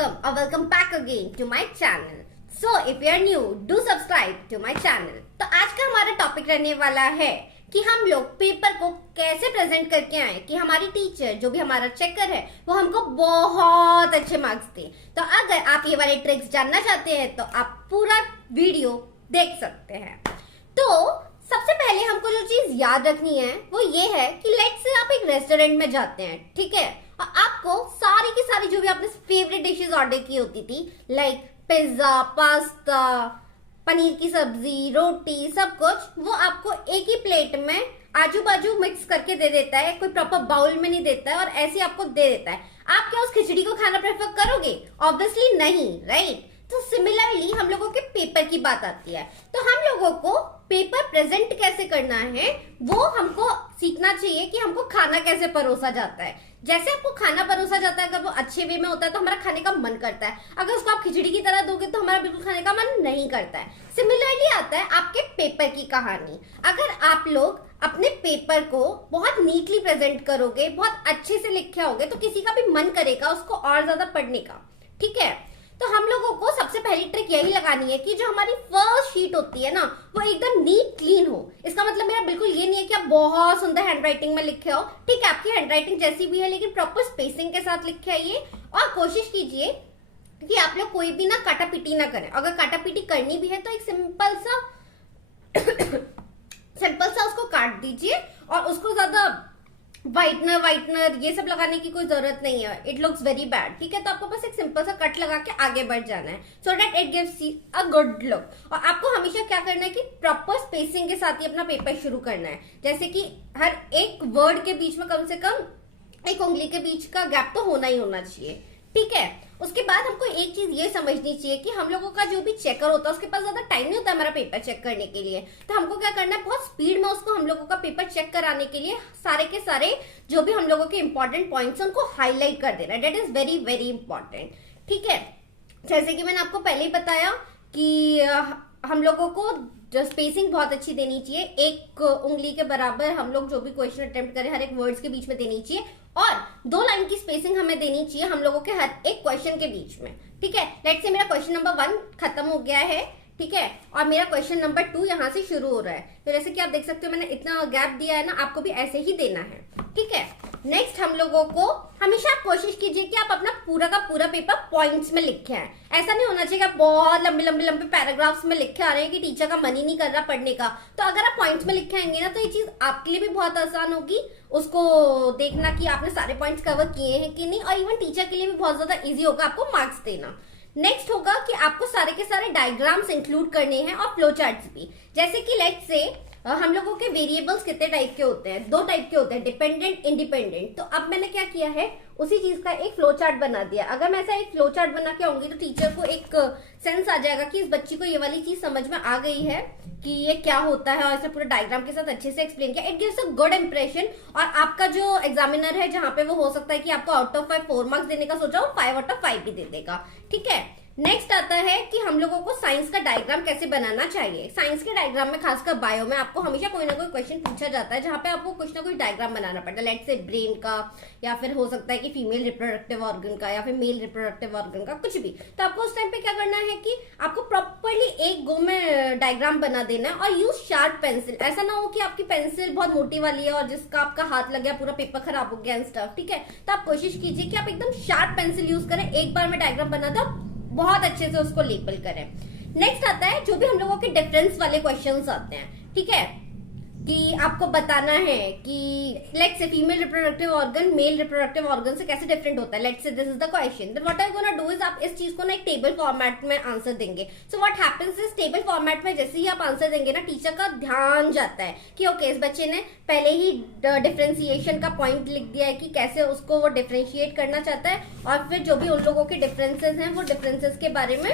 welcome back again to my channel. So if you are new, do subscribe to my channel. तो आज का हमारा topic रहने वाला है कि हम लोग पेपर को कैसे प्रेजेंट करके आए कि हमारी टीचर जो भी हमारा चेकर है वो हमको बहुत अच्छे मार्क्स दे। तो अगर आप ये वाले ट्रिक्स जानना चाहते हैं तो आप पूरा वीडियो देख सकते हैं। तो सबसे पहले हमको जो चीज याद रखनी है वो ये है कि लेट्स से आप एक रेस्टोरेंट में जाते हैं, ठीक है, और आपको सारी की सारी जो भी आपने फेवरेट डिशेस ऑर्डर की होती थी लाइक पिज्जा, पास्ता, पनीर की सब्जी, रोटी, सब कुछ वो आपको एक ही प्लेट में आजू बाजू मिक्स करके दे देता है, कोई प्रॉपर बाउल में नहीं देता है और ऐसे आपको दे देता है। आप क्या उस खिचड़ी को खाना प्रेफर करोगे? ऑब्वियसली नहीं, राइट। तो सिमिलरली हम लोगों के पेपर की बात आती है, तो हम लोगों को पेपर प्रेजेंट कैसे करना है वो हमको सीखना चाहिए कि हमको खाना कैसे परोसा जाता है। जैसे आपको खाना परोसा जाता है अगर वो अच्छे वे में होता है तो हमारा खाने का मन करता है, अगर उसको आप खिचड़ी की तरह दोगे तो हमारा बिल्कुल खाने का मन नहीं करता है। सिमिलरली आता है आपके पेपर की कहानी। अगर आप लोग अपने पेपर को बहुत नीटली प्रेजेंट करोगे, बहुत अच्छे से लिखे होगे तो किसी का भी मन करेगा उसको और ज्यादा पढ़ने का, ठीक है। तो हम लोगों को सबसे पहली ट्रिक यही लगानी है कि जो हमारी फर्स्ट शीट होती है ना वो एकदम नीट क्लीन हो। इसका मतलब मेरा बिल्कुल ये नहीं है कि आप बहुत सुंदर हैंडराइटिंग में लिखे हो, ठीक है, आपकी हैंडराइटिंग जैसी भी है लेकिन प्रॉपर स्पेसिंग के साथ लिखे आइए और कोशिश कीजिए कि आप लोग कोई भी ना काटापीटी ना करें। अगर काटापीटी करनी भी है तो एक सिंपल सा उसको काट दीजिए और उसको ज्यादा वाइटनर ये सब लगाने की कोई जरूरत नहीं है, इट लुक्स वेरी बैड, ठीक है। तो आपको बस एक सिंपल सा कट लगा के आगे बढ़ जाना है so that it gives a good look. और आपको हमेशा क्या करना है कि प्रॉपर स्पेसिंग के साथ ही अपना पेपर शुरू करना है, जैसे कि हर एक वर्ड के बीच में कम से कम एक उंगली के बीच का गैप तो होना ही होना चाहिए, ठीक है। उसके बाद हमको एक चीज ये समझनी चाहिए कि हम लोगों का जो भी चेकर होता है उसके पास ज्यादा टाइम नहीं होता हमारा पेपर चेक करने के लिए। तो हमको क्या करना है, बहुत स्पीड में उसको हम लोगों का पेपर चेक कराने के लिए सारे के सारे जो भी हम लोगों के इंपॉर्टेंट पॉइंट्स हैं उनको हाईलाइट कर देना है। That is very very important, ठीक है। जैसे कि मैंने आपको पहले ही बताया कि हम लोगों को जो स्पेसिंग बहुत अच्छी देनी चाहिए, एक उंगली के बराबर हम लोग जो भी क्वेश्चन अटेम्प्ट करें हर एक वर्ड्स के बीच में देनी चाहिए और 2 लाइन की स्पेसिंग हमें देनी चाहिए हम लोगों के हर एक क्वेश्चन के बीच में, ठीक है। लेट्स से मेरा क्वेश्चन नंबर 1 खत्म हो गया है, ठीक है, और मेरा क्वेश्चन नंबर 2 यहाँ से शुरू हो रहा है। तो जैसे कि आप देख सकते हो मैंने इतना गैप दिया है ना, आपको भी ऐसे ही देना है, ठीक है। नेक्स्ट हम लोगों को हमेशा आप कोशिश कीजिए कि आप अपना पूरा का पूरा पेपर पॉइंट्स में लिखे हैं। ऐसा नहीं होना चाहिए कि आप बहुत लंबे लंबे लंबे पैराग्राफ्स में लिखे आ रहे हैं कि टीचर का मन ही नहीं कर रहा पढ़ने का। तो अगर आप पॉइंट्स में लिखे आएंगे ना तो ये चीज आपके लिए भी बहुत आसान होगी उसको देखना कि आपने सारे पॉइंट्स कवर किए हैं कि नहीं, और इवन टीचर के लिए भी बहुत ज्यादा इजी होगा आपको मार्क्स देना। नेक्स्ट होगा कि आपको सारे के सारे डायग्राम्स इंक्लूड करने हैं और फ्लो चार्ट्स भी। जैसे कि लेट्स से हम लोगों के वेरिएबल्स कितने टाइप के होते हैं, 2 टाइप के होते हैं, डिपेंडेंट, इंडिपेंडेंट। तो अब मैंने क्या किया है उसी चीज का एक फ्लो चार्ट बना दिया। अगर मैं ऐसा एक फ्लो चार्ट बना के आऊंगी तो टीचर को एक सेंस आ जाएगा कि इस बच्ची को ये वाली चीज समझ में आ गई है कि ये क्या होता है, और ऐसे पूरे डायग्राम के साथ अच्छे से एक्सप्लेन किया। It gives a good impression. और आपका जो एग्जामिनर है जहाँ पे वो हो सकता है कि आपको आउट ऑफ 5 4 मार्क्स देने का सोचा हो, 5 आउट ऑफ 5 भी दे देगा, ठीक है। नेक्स्ट आता है कि हम लोगों को साइंस का डायग्राम कैसे बनाना चाहिए। साइंस के डायग्राम में खासकर बायो में आपको हमेशा कोई ना कोई क्वेश्चन पूछा जाता है जहाँ पे आपको कुछ ना कुछ डायग्राम बनाना पड़ता है, लेट्स से ब्रेन का, या फिर हो सकता है कि फीमेल रिप्रोडक्टिव ऑर्गन का, या फिर मेल रिप्रोडक्टिव ऑर्गन का, कुछ भी। तो आपको उस टाइम पे क्या करना है कि आपको प्रॉपरली एक गो में डायग्राम बना देना है और यूज शार्प पेंसिल। ऐसा ना हो कि आपकी पेंसिल बहुत मोटी वाली है और जिसका आपका हाथ लग गया पूरा पेपर खराब हो गया एंड स्टफ, ठीक है। तो आप कोशिश कीजिए कि आप एकदम शार्प पेंसिल यूज करें, एक बार में डायग्राम बना दो, बहुत अच्छे से उसको लेबल करें। नेक्स्ट आता है जो भी हम लोगों के डिफरेंस वाले क्वेश्चंस आते हैं, ठीक है, कि आपको बताना है कि let's say female reproductive organ male reproductive organ से कैसे डिफरेंट होता है। Let's say this is the question, then what I gonna do is आप इस चीज को ना एक टेबल फॉर्मेट में आंसर देंगे। So what happens is table format में जैसे ही आप आंसर देंगे ना टीचर का ध्यान जाता है कि ओके इस बच्चे ने पहले ही डिफरेंशिएशन का पॉइंट लिख दिया है कि कैसे उसको वो डिफरेंशिएट करना चाहता है, और फिर जो भी उन लोगों के डिफरेंसेस हैं वो डिफरेंसेस के बारे में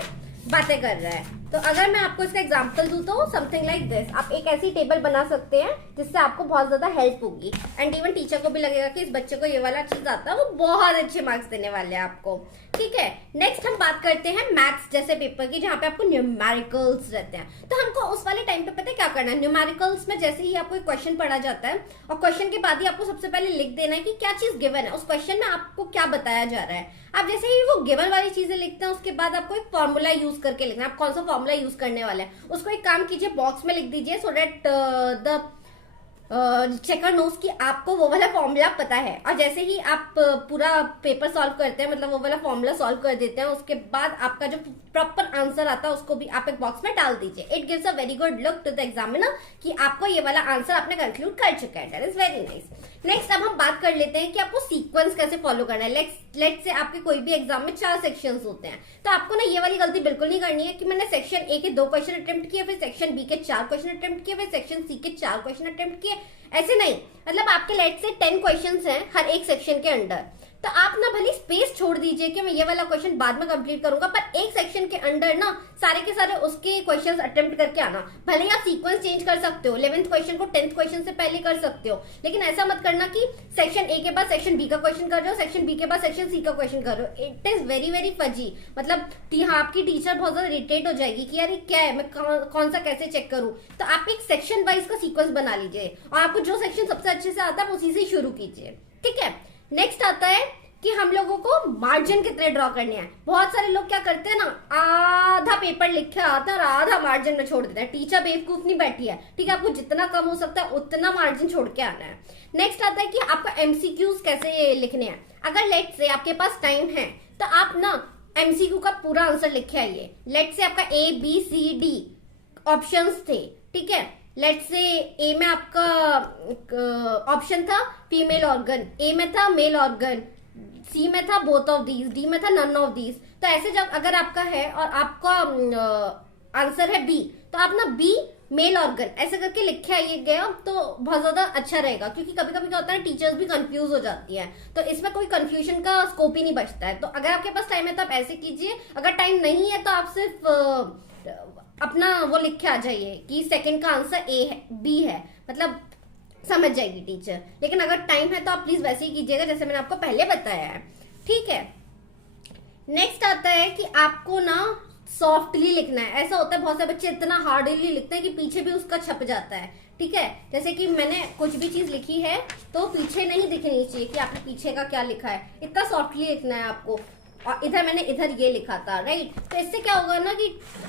बातें कर रहा है। तो अगर मैं आपको इसका एग्जांपल दूं तो समथिंग लाइक दिस, आप एक ऐसी टेबल बना सकते हैं जिससे आपको बहुत ज्यादा हेल्प होगी एंड इवन टीचर को भी लगेगा कि इस बच्चे को ये वाला चीज आता है, वो बहुत अच्छे मार्क्स देने वाले हैं आपको, ठीक है। नेक्स्ट हम बात करते हैं मैथ्स जैसे पेपर की जहाँ पे आपको न्यूमेरिकल्स रहते हैं। तो हमको उस वाले टाइम पे पता है क्या करना है, न्यूमेरिकल्स में जैसे ही आपको एक क्वेश्चन पढ़ा जाता है और क्वेश्चन के बाद ही आपको सबसे पहले लिख देना है कि क्या चीज गिवन है, उस क्वेश्चन में आपको क्या बताया जा रहा है। आप जैसे ही वो गिवन वाली चीजें लिखते हैं उसके बाद आपको एक फॉर्मूला यूज करके लिखना है। आप कौन सा फॉर्मूला यूज करने वाले हैं उसको एक काम कीजिए, बॉक्स में लिख दीजिए, so that the checker knows कि आपको वो वाला फॉर्मूला पता है। और जैसे ही आप पूरा पेपर सॉल्व करते हैं, मतलब वो वाला फॉर्मूला सॉल्व कर देते हैं, उसके बाद आपका जो प्रॉपर आंसर आता है उसको भी आप एक बॉक्स में डाल दीजिए। It gives a very good look to the examiner कि आपको ये वाला आंसर आपने कंक्लूड कर चुका है। That is very nice. Next अब हम बात कर लेते हैं कि आपको सीक्वेंस कैसे फॉलो करना है। लेट्स से आपके कोई भी एग्जाम में 4 सेक्शंस होते हैं, तो आपको ना ये वाली गलती बिल्कुल नहीं करनी है कि मैंने सेक्शन ए के 2 क्वेश्चन अटेम्प्ट किए, फिर सेक्शन बी के 4 क्वेश्चन अटेम्प्ट किए, फिर सेक्शन सी के 4 क्वेश्चन अटेम्प्ट किए। ऐसे नहीं, मतलब आपके लेट से 10 क्वेश्चंस हैं हर एक सेक्शन के अंडर, तो आप ना भले स्पेस छोड़ दीजिए कि मैं ये वाला क्वेश्चन बाद में कंप्लीट करूंगा, पर एक सेक्शन के अंडर ना सारे के सारे उसके क्वेश्चंस अटेम्प्ट करके आना। भले ही आप सीक्वेंस चेंज कर सकते हो, 11th क्वेश्चन को 10th क्वेश्चन से पहले कर सकते हो, लेकिन ऐसा मत करना कि सेक्शन ए के बाद सेक्शन बी का क्वेश्चन कर रहे हो, सेक्शन बी के बाद सेक्शन सी का क्वेश्चन कर रहे हो। It is very very fuzzy. मतलब आपकी टीचर बहुत ज्यादा इरिटेट हो जाएगी कि यार ये क्या है, मैं कौन सा कैसे चेक करूं। तो आप एक सेक्शन वाइज का सीक्वेंस बना लीजिए और आपको जो सेक्शन सबसे अच्छे से आता है उसी से शुरू कीजिए, ठीक है। नेक्स्ट आता है कि हम लोगों को मार्जिन कितने ड्रॉ करने हैं। बहुत सारे लोग क्या करते हैं ना, आधा पेपर लिखे आते हैं और आधा मार्जिन में छोड़ देते हैं। टीचर बेवकूफ नहीं बैठी है, ठीक है, आपको जितना कम हो सकता है उतना मार्जिन छोड़ के आना है। नेक्स्ट आता है कि आपको एमसीक्यूज कैसे लिखने हैं। अगर लेट से आपके पास टाइम है तो आप ना एमसीक्यू का पूरा आंसर लिखे आइए। लेट से आपका A B C D options थे, ठीक है। लेट से ए में आपका ऑप्शन था फीमेल ऑर्गन, ए में था मेल ऑर्गन, सी में था बोथ ऑफ दीज, डी में था नन ऑफ दीज। तो ऐसे जब अगर आपका है और आपका आंसर है बी, तो आप ना बी मेल ऑर्गन ऐसे करके लिखे आइए गया तो बहुत ज्यादा अच्छा रहेगा, क्योंकि कभी कभी क्या होता है टीचर्स भी कंफ्यूज हो जाती है, तो इसमें कोई कंफ्यूजन का स्कोप ही नहीं बचता है। तो अगर आपके पास टाइम है तो आप ऐसे कीजिए, अगर टाइम नहीं है तो आप सिर्फ अपना वो लिख के आ जाइए कि सेकंड का आंसर ए है, बी है, मतलब समझ जाएगी टीचर। लेकिन अगर टाइम है तो आप प्लीज वैसे ही कीजिएगा जैसे मैंने आपको पहले बताया है, ठीक है। नेक्स्ट आता है कि आपको ना सॉफ्टली लिखना है। ऐसा होता है बहुत से बच्चे इतना हार्डली लिखते हैं कि पीछे भी उसका छप जाता है, ठीक है। जैसे कि मैंने कुछ भी चीज लिखी है तो पीछे नहीं दिखनी चाहिए कि आपने पीछे का क्या लिखा है, इतना सॉफ्टली लिखना है आपको। और इधर मैंने इधर ये लिखा था, राइट। तो इससे क्या होगा ना कि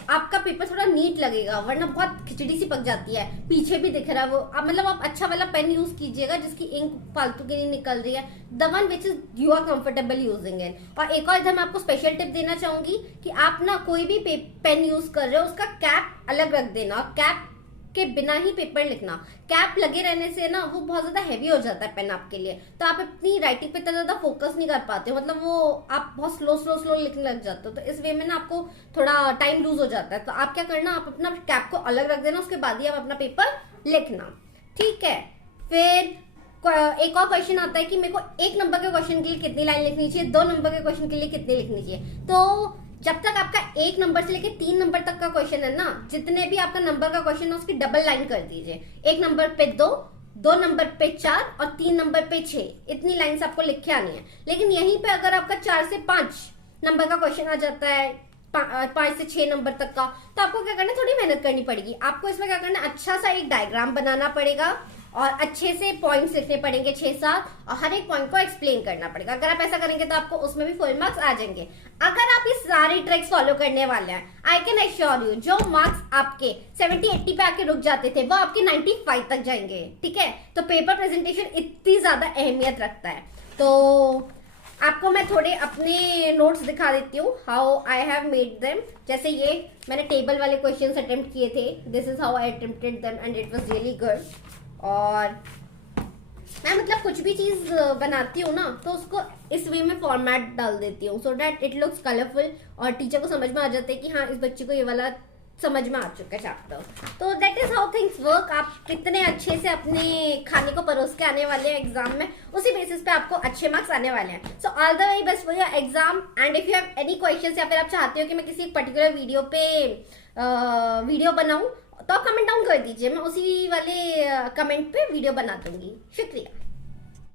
आपका पेपर थोड़ा नीट लगेगा, वरना बहुत खिचड़ी सी पक जाती है, पीछे भी दिख रहा है वो। मतलब आप अच्छा वाला पेन यूज कीजिएगा जिसकी इंक फालतू की नहीं निकल रही है, the one which is you are comfortable using it. और एक और इधर मैं आपको स्पेशल टिप देना चाहूंगी कि आप ना कोई भी पेन यूज कर रहे हो उसका कैप अलग रख देना, और कैप के बिना ही पेपर लिखना। कैप लगे रहने से ना वो बहुत ज्यादा हैवी हो जाता है पेन आपके लिए, तो आप अपनी राइटिंग पे इतना ज्यादा फोकस नहीं कर पाते हो, मतलब वो आप बहुत स्लो लिखने लग जाते हो। तो इस वे में ना आपको थोड़ा टाइम लूज हो जाता है। तो आप क्या करना, आप अपना कैप को अलग रख देना, उसके बाद ही आप अपना पेपर लिखना, ठीक है। फिर एक और क्वेश्चन आता है कि मेरे को 1 नंबर के क्वेश्चन के लिए कितनी लाइन लिखनी चाहिए, 2 नंबर के क्वेश्चन के लिए कितनी लिखनी चाहिए। तो जब तक आपका 1 नंबर से लेके 3 नंबर तक का क्वेश्चन है ना, जितने भी आपका नंबर का क्वेश्चन है उसकी डबल लाइन कर दीजिए। 1 नंबर पे 2, 2 नंबर पे 4 और 3 नंबर पे 6, इतनी लाइन्स आपको लिख के आनी है। लेकिन यहीं पे अगर आपका 4 से 5 नंबर का क्वेश्चन आ जाता है, 5 से 6 नंबर तक का, तो आपको क्या करना है, थोड़ी मेहनत करनी पड़ेगी। आपको इसमें क्या करना है, अच्छा सा एक डायग्राम बनाना पड़ेगा और अच्छे से पॉइंट्स लिखने पड़ेंगे 6-7, और हर एक पॉइंट को एक्सप्लेन करना पड़ेगा। अगर आप ऐसा करेंगे तो आपको उसमें भी फुल मार्क्स आ जाएंगे। अगर आप ये सारी ट्रिक्स फॉलो करने वाले हैं, आई कैन एश्योर यू जो मार्क्स आपके 70-80 पे आके रुक जाते थे वो आपके 95 तक जाएंगे, ठीक है। तो पेपर प्रेजेंटेशन इतनी ज्यादा अहमियत रखता है। तो आपको मैं थोड़े अपने नोट्स दिखा देती हूँ, how I have made them. जैसे ये मैंने टेबल वाले क्वेश्चंस अटेम्प्ट किए थे, this is how I attempted them and it was really good. और मैं मतलब कुछ भी चीज बनाती हूँ ना तो उसको इस वे में फॉर्मेट डाल देती हूँ, so that it looks colourful और टीचर को समझ में आ जाता है कि हाँ इस बच्चे को ये वाला समझ में आ चुका है चैप्टर। तो that is how things work. आप कितने अच्छे से अपने खाने को परोस के आने वाले हैं एग्जाम में, उसी बेसिस पे आपको अच्छे मार्क्स आने वाले हैं। So all the very best for your exam. And if you have any questions या फिर आप चाहते हो कि मैं किसी एक पर्टिकुलर वीडियो पे वीडियो बनाऊं तो आप कमेंट डाउन कर दीजिए, मैं उसी वाले कमेंट पे वीडियो बना दूंगी। शुक्रिया।